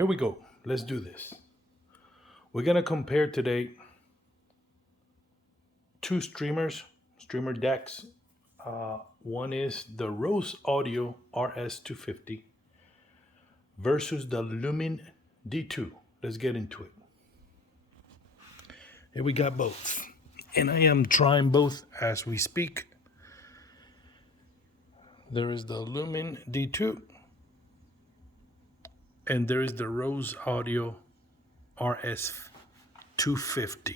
Here we go. Let's do this. We're going to compare today two streamer DACs. One is the Rose Audio RS250 versus the Lumin D2. Let's get into it. Here we got both. And I am trying both as we speak. There is the Lumin D2 and there is the Rose Audio RS250.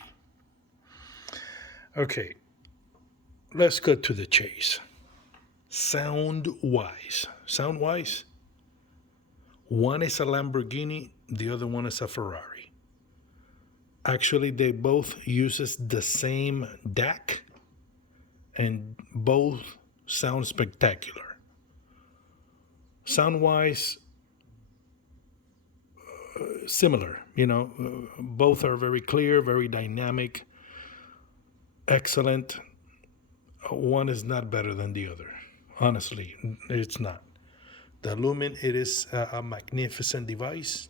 Okay, let's cut to the chase. Soundwise. One is a Lamborghini, the other one is a Ferrari. Actually, they both uses the same DAC, and both sound spectacular. Soundwise, similar, both are very clear, very dynamic, excellent. One is not better than the other. Honestly, it's not. The Lumin, it is a magnificent device.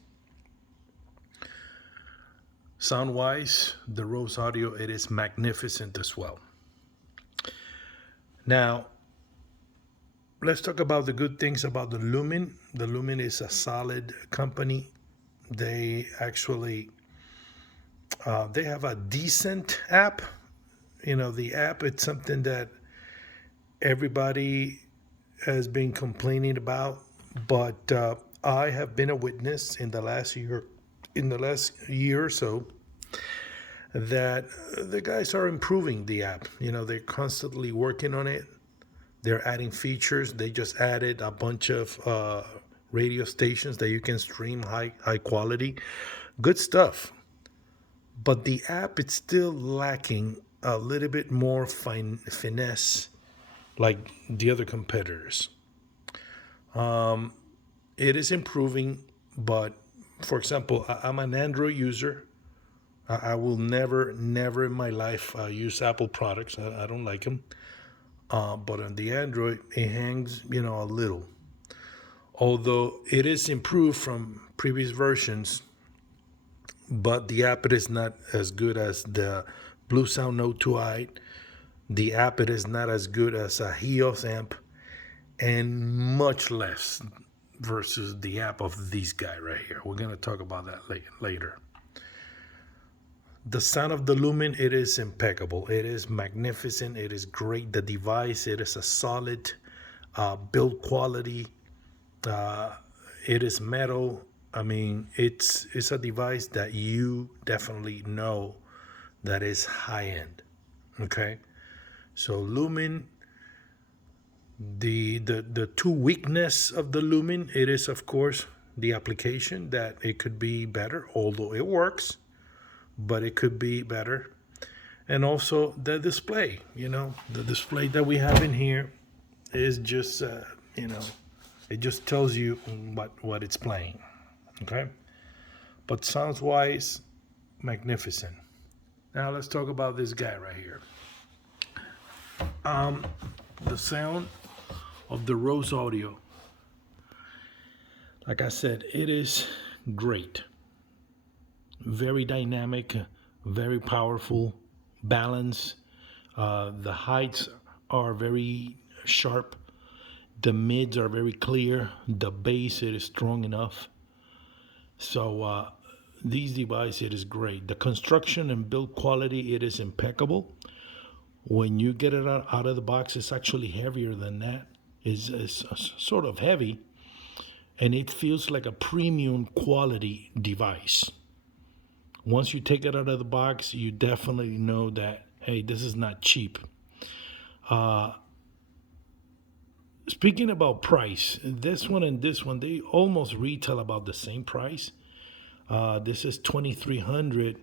Soundwise, the Rose Audio, it is magnificent as well. Now, let's talk about the good things about the Lumin. The Lumin is a solid company. They actually, they have a decent app. The app, it's something that everybody has been complaining about, but I have been a witness in the last year or so that the guys are improving the app. They're constantly working on it. They're adding features. They just added a bunch of radio stations that you can stream high quality. Good stuff. But the app, it's still lacking a little bit more finesse like the other competitors. It is improving, but for example, I'm an Android user. I will never in my life use Apple products. I don't like them. But on the Android, it hangs, a little. Although it is improved from previous versions, but the app, it is not as good as the Blue Sound Note 2i. The app, it is not as good as a HifiRose amp, and much less versus the app of this guy right here. We're going to talk about that later. The sound of the Lumin, it is impeccable. It is magnificent. It is great. The device, it is a solid build quality. It is metal. I mean, it's a device that you definitely know that is high end. Okay, so Lumin, the two weakness of the Lumin, it is of course the application, that it could be better, although it works, but it could be better. And also the display, the display that we have in here is just, it just tells you what it's playing. Okay. But Soundwise, magnificent. Now let's talk about this guy right here. The sound of the Rose Audio. Like I said, it is great. Very dynamic, very powerful, balance. The heights are very sharp. The mids are very clear. The bass, it is strong enough. So these devices, it is great. The construction and build quality, it is impeccable. When you get it out of the box, it's actually heavier than that. It's sort of heavy, and it feels like a premium quality device. Once you take it out of the box, you definitely know that, hey, this is not cheap. Speaking about price, this one and this one, they almost retail about the same price. This is $2,300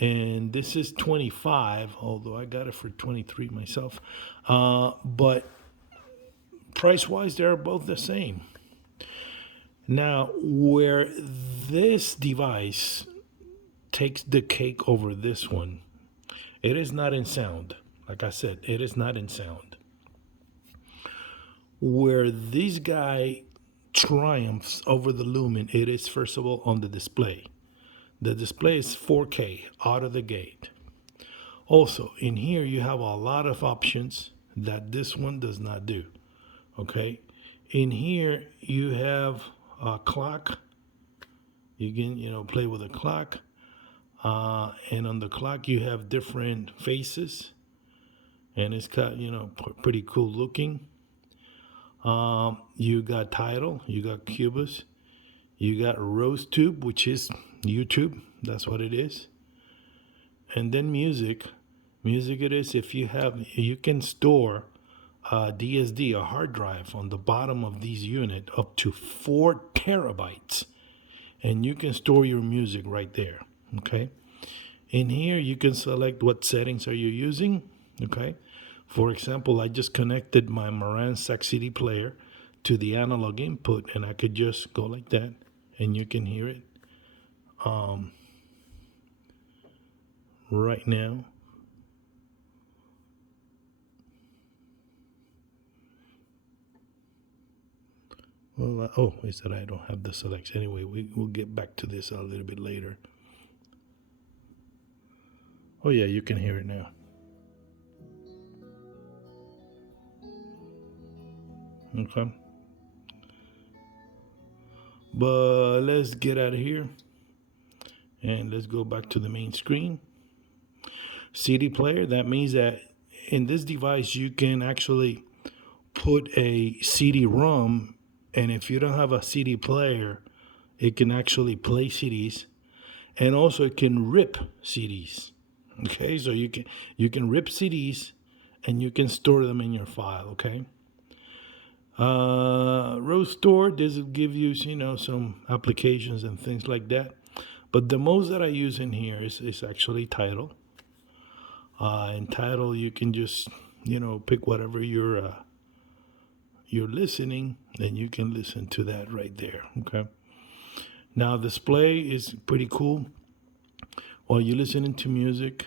and this is $25, although I got it for $23 myself. But price-wise, they're both the same. Now, where this device takes the cake over this one, it is not in sound. Like I said, it is not in sound. Where this guy triumphs over the Lumin, it is first of all on the display. The display is 4K out of the gate. Also, in here you have a lot of options that this one does not do. Okay, in here you have a clock. You can play with a clock, and on the clock you have different faces, and it's got pretty cool looking. You got title, you got Cubus, you got Rose Tube, which is YouTube. That's what it is. And then music it is. If you can store DSD, a hard drive, on the bottom of these unit up to 4 terabytes, and you can store your music right there. Okay, in here you can select what settings are you using. Okay, for example, I just connected my Marantz Sax CD player to the analog input, and I could just go like that, and you can hear it right now. Well, is that I don't have the selects. Anyway, we'll get back to this a little bit later. Oh yeah, you can hear it now. Okay. But let's get out of here and let's go back to the main screen. CD player, that means that in this device you can actually put a CD-ROM, and if you don't have a CD player, it can actually play CDs, and also it can rip CDs. Okay, so you can rip CDs and you can store them in your file. Okay. Rose Store, this will give you some applications and things like that, but the most that I use in here is actually Title. In Title you can just pick whatever you're listening, and you can listen to that right there. Okay, now display is pretty cool. While you're listening to music,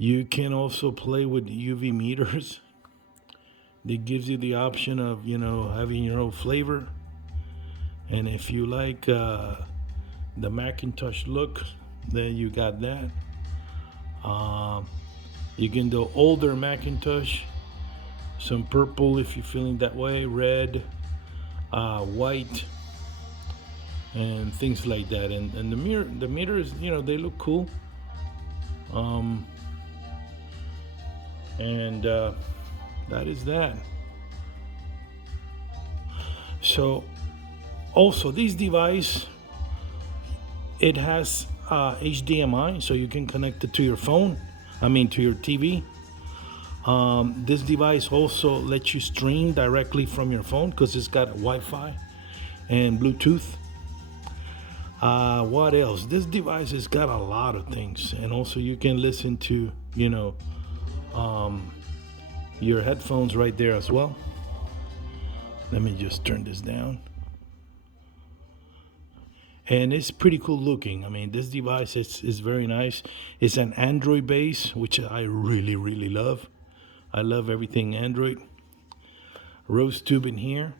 you can also play with UV meters. That gives you the option of having your own flavor, and if you like the Macintosh look, then you got that. You can do older Macintosh, some purple if you're feeling that way, red, white, and things like that. And the meters, they look cool. And that is that. So also this device, it has HDMI, so you can connect it to your phone. To your TV. This device also lets you stream directly from your phone because it's got Wi-Fi and Bluetooth. What else? This device has got a lot of things, and also you can listen to your headphones right there as well. Let me just turn this down. And it's pretty cool looking. This device is very nice. It's an Android base, which I really, really love. I love everything Android. Rose Tube in here.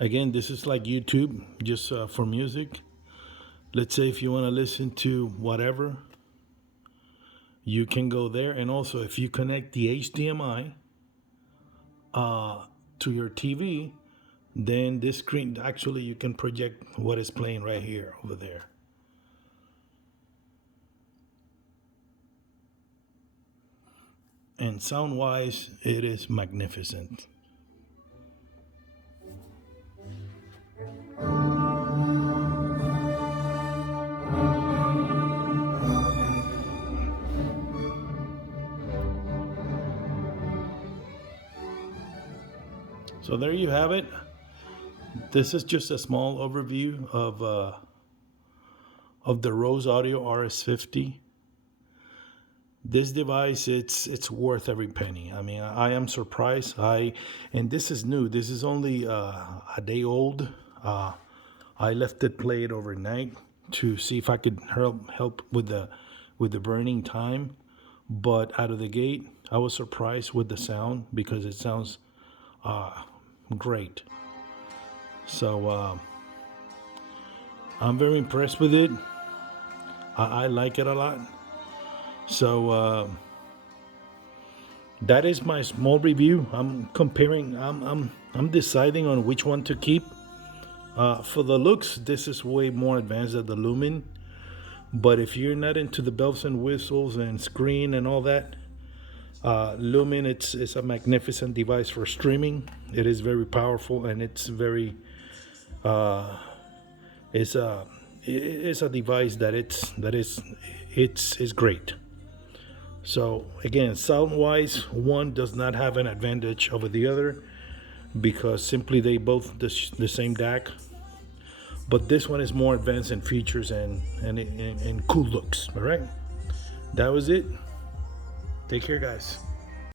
Again, this is like YouTube, just for music. Let's say if you want to listen to whatever, you can go there. And also, if you connect the HDMI to your TV, then this screen, actually you can project what is playing right here over there. And sound-wise, it is magnificent. So there you have it. This is just a small overview of the Rose Audio RS250. This device, it's worth every penny. I am surprised. And this is new. This is only a day old. I left it played overnight to see if I could help with the burning time. But out of the gate, I was surprised with the sound because it sounds great. So I'm very impressed with it. I like it a lot. So that is my small review. I'm comparing. I'm deciding on which one to keep. For the looks, this is way more advanced than the Lumin. But if you're not into the bells and whistles and screen and all that, Lumin it's a magnificent device for streaming. It is very powerful, and it's very it's a device that it's great. So again, Soundwise, one does not have an advantage over the other because simply they both the same DAC. But this one is more advanced in features and cool looks. All right, that was it. Take care, guys.